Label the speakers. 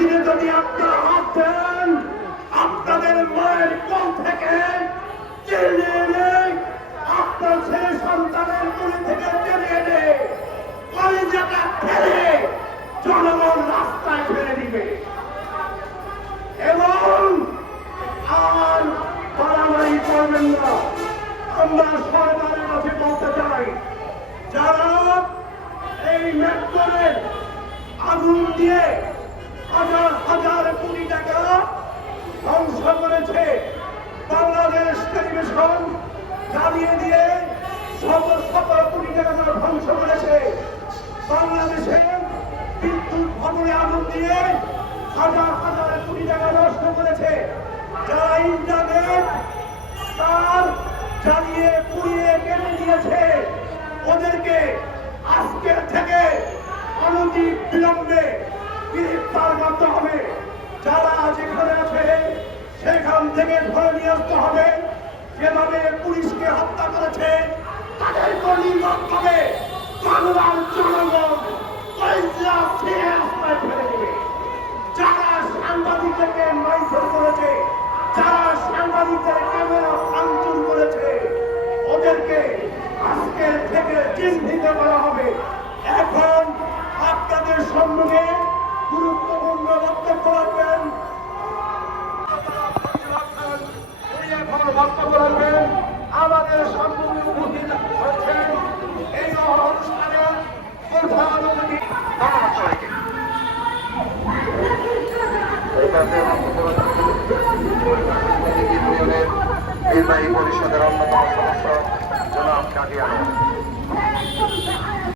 Speaker 1: মসজিদে যদি আপনারা হাত দেন, আপনাদের মায়ের কম থেকে আপনার ছেলে সন্তানের মনে থেকে চেনে এনে কলিজাটা ফেলে জনগণ রাস্তায় ফেলে দিবে। এবং আর মারামারি করবেন না। আমরা সরকারের কাছে বলতে চাই, যারা এই মেট্রোরের আগুন দিয়ে কোটি টাকা ধ্বংস করেছে বাংলাদেশ টেলিভিশন। জানিয়ে দিয়ে সতেরো কোটি টাকা ধ্বংস করেছে। বাংলাদেশে বিদ্যুৎ ভবনে আগুন দিয়ে হাজার হাজার কোটি টাকা নষ্ট করেছে। যারা ইন্টারনেট তার জ্বালিয়ে পুড়িয়ে কেটে দিয়েছে। ওদেরকে আজকের থেকে অনতি বিলম্বে সেখান থেকে ধরে নিয়ে আসতে হবে। যেভাবে পুলিশকে হত্যা করেছে তাদেরকে নির্মমভাবে বাংলার জনগণ ওদেরকে আজকের থেকে চিহ্নিত করা হবে।
Speaker 2: নির্বাহী পরিষদের অন্যতম সদস্য জনাব কাদিয়ানো